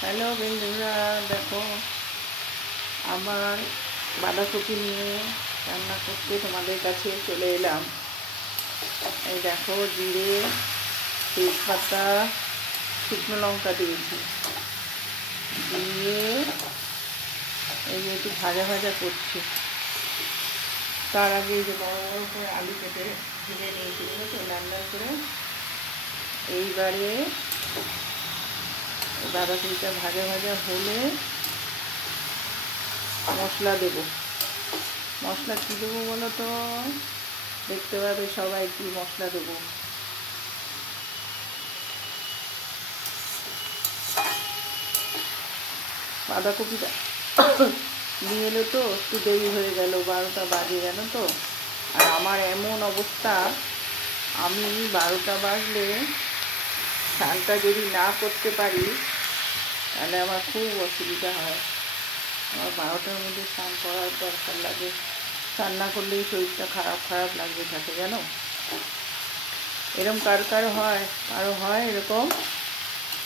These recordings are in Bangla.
হ্যালো বন্ধুরা, দেখো আমার বাঁধাকপি নিয়ে রান্না করতে তোমাদের কাছে চলে এলাম। এই দেখো, জিরে, তেজপাতা, শুকনো লঙ্কা দিয়েছি, দিয়ে এই যে একটু ভাজা ভাজা করছি। তার আগে এই যে বড় বড় করে আলু কেটে ভেজে নিয়েছি, বুঝেছো, লাল লাল করে। এইবারে বাঁধাকপিটা ভাজা ভাজা হলে মশলা দেবো। মশলা কী দেবো বলো তো? দেখতে পাবে সবাই কী মশলা দেবো। বাঁধাকপিটা নিয়ে এলো তো একটু দেরি হয়ে গেল, 12টা বাজে, জানো তো। আর আমার এমন অবস্থা, আমি 12টা বাজলে স্নানটা যদি না করতে পারি তাহলে আমার খুব অসুবিধা হয়। আমার 12টার মধ্যে স্নান করার দরকার লাগে। স্নান না করলেই শরীরটা খারাপ খারাপ লাগতে থাকে, জানো। এরকম কারো হয়, কারো হয় এরকম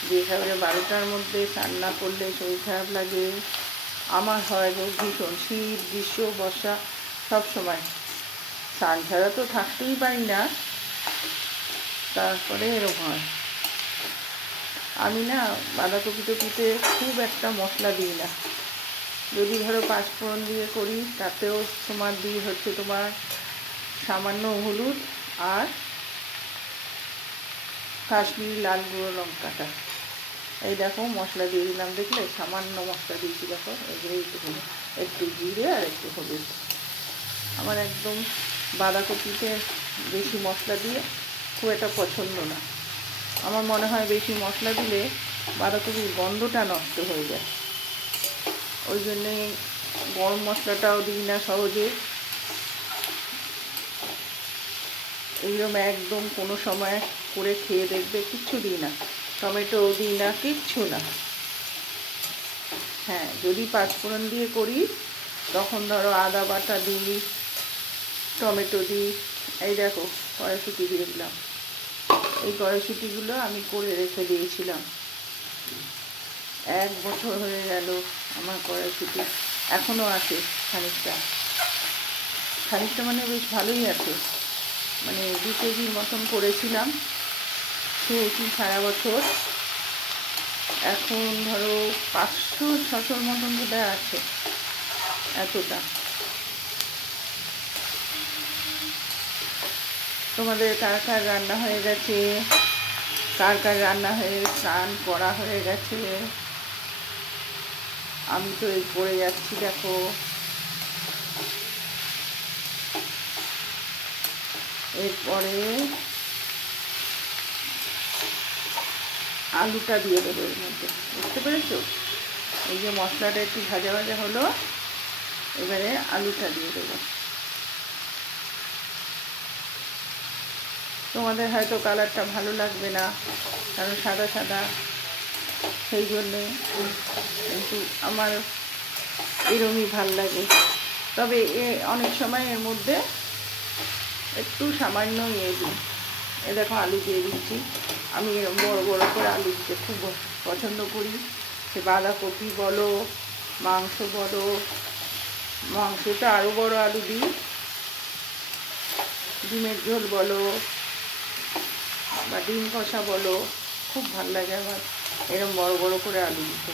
যে একেবারে 12টার মধ্যে স্নান না করলে শরীর খারাপ লাগে। আমার হয় গো ভীষণ, শীত, গ্রীষ্ম, বর্ষা, সব সময় স্নান ছাড়া তো থাকতেই পারি না। তারপরে এরকম হয়। আমি না বাঁধাকপি টপিতে খুব একটা মশলা দিই না। যদি ধরো 5 ফোড়ন দিয়ে করি, তাতেও তোমার দিই হচ্ছে তোমার সামান্য হলুদ আর কাশ্মীরি লাল গুঁড়ো লঙ্কাটা। এই দেখো মশলা দিয়ে দিলাম, দেখলে সামান্য মশলা দিয়েছি। দেখো এই যে এইটুকুনি, একটু জিরে আর একটু হলুদ। আমার একদম বাঁধাকপিতে বেশি মশলা দিয়ে খুব একটা পছন্দ না। আমার মনে হয় বেশি মশলা দিলে বাঁধাকপির গন্ধটা নষ্ট হয়ে যায়। ওই জন্যে গরম মশলাটাও দিই না সহজে। এইরকম একদম কোনো সময় করে খেয়ে দেখবে, কিচ্ছু দিই না, টমেটোও দিই না, কিচ্ছু না। হ্যাঁ, যদি 5 ফোড়ন দিয়ে করি তখন ধরো আদা বাটা দিই, টমেটো দিই। এই দেখো কড়াইশুঁটি দিয়ে দিলাম। এই কড়াইশুঁটিগুলো আমি করে রেখে দিয়েছিলাম, 1 বছর হয়ে গেল আমার কড়াইশুঁটি, এখনও আছে খানিকটা। খানিকটা মানে বেশ ভালোই আছে, মানে 2 কেজির মতন করেছিলাম, খেয়েছি সারা বছর। এখন ধরো 500-600 মতন বোধহয় আছে, এতটা। তোমাদের কার কার রান্না হয়ে গেছে, কার কার রান্না হয়ে স্নান করা হয়ে গেছে? আমি তো এই করে যাচ্ছি, দেখো। এরপরে আলুটা দিয়ে দেবো এর মধ্যে, বুঝতে পেরেছো? এই যে মশলাটা একটু ভাজা ভাজা হলো, এবারে আলুটা দিয়ে দেবো। তোমাদের হয়তো কালারটা ভালো লাগবে না, কারণ সাদা সাদা, সেই জন্যে, কিন্তু আমার এরমই ভাল লাগে। তবে অনেক সময় এর মধ্যে একটু সামান্য দিই। এ দেখো আলু দিয়ে দিচ্ছি। আমি এরকম বড়ো বড়ো করে আলু দিতে খুব পছন্দ করি। সে বাঁধাকপি বলো, মাংস বলো, মাংসটা আরও বড়ো আলু দিই, ডিমের ঝোল বলো বা ডিম কষা বলো, খুব ভাল লাগে আমার এরকম বড়ো বড়ো করে আলু দিতে।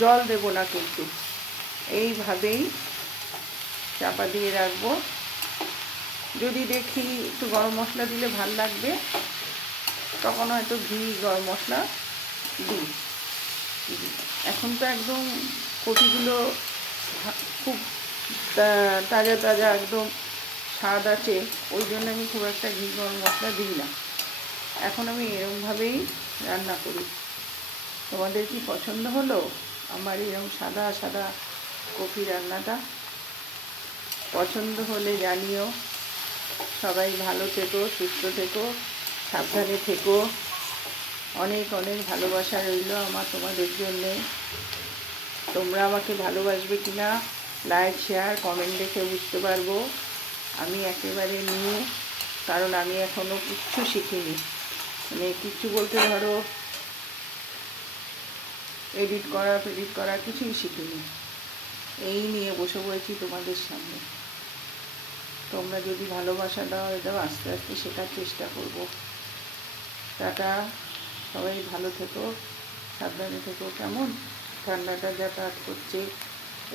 জল দেব না কিন্তু, এইভাবেই চাপা দিয়ে রাখবো। যদি দেখি একটু গরম মশলা দিলে ভাল লাগবে, তখন হয়তো ঘি গরম মশলা দিই। এখন তো একদম কপিগুলো খুব তাজা তাজা, একদম স্বাদ আছে, ওই জন্য আমি খুব একটা ঘি গরম মশলা দিই না। এখন আমি এরকমভাবেই রান্না করি। তোমাদের কি পছন্দ হলো আমার এরকম সাদা সাদা কপি রান্নাটা? পছন্দ হলে জানিও। সবাই ভালো থেকো, সুস্থ থেকো, সাবধানে থেকো। অনেক অনেক ভালোবাসা রইল আমার তোমাদের জন্যে। তোমরা আমাকে ভালোবাসবে কিনা লাইক শেয়ার কমেন্ট দেখে বুঝতে পারবো। আমি একেবারে নিয়ে, কারণ আমি এখনও কিচ্ছু শিখিনি, মানে কিচ্ছু বলতে ধরো এডিট করা কিছুই শিখিনি, এই নিয়ে বসে পড়েছি তোমাদের সামনে। তোমরা যদি ভালোবাসা দাও এটাও আস্তে আস্তে শেখার চেষ্টা করব। টাটা, সবাই ভালো থেকো, সাবধানে থেকো। কেমন ঠান্ডাটা যাতায়াত করছে,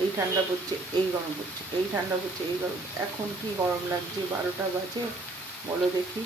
এই ঠান্ডা পড়ছে এই গরম পড়ছে, এই ঠান্ডা পড়ছে এই গরম। এখন কি গরম লাগছে, 12টা বাজে, বলো দেখি।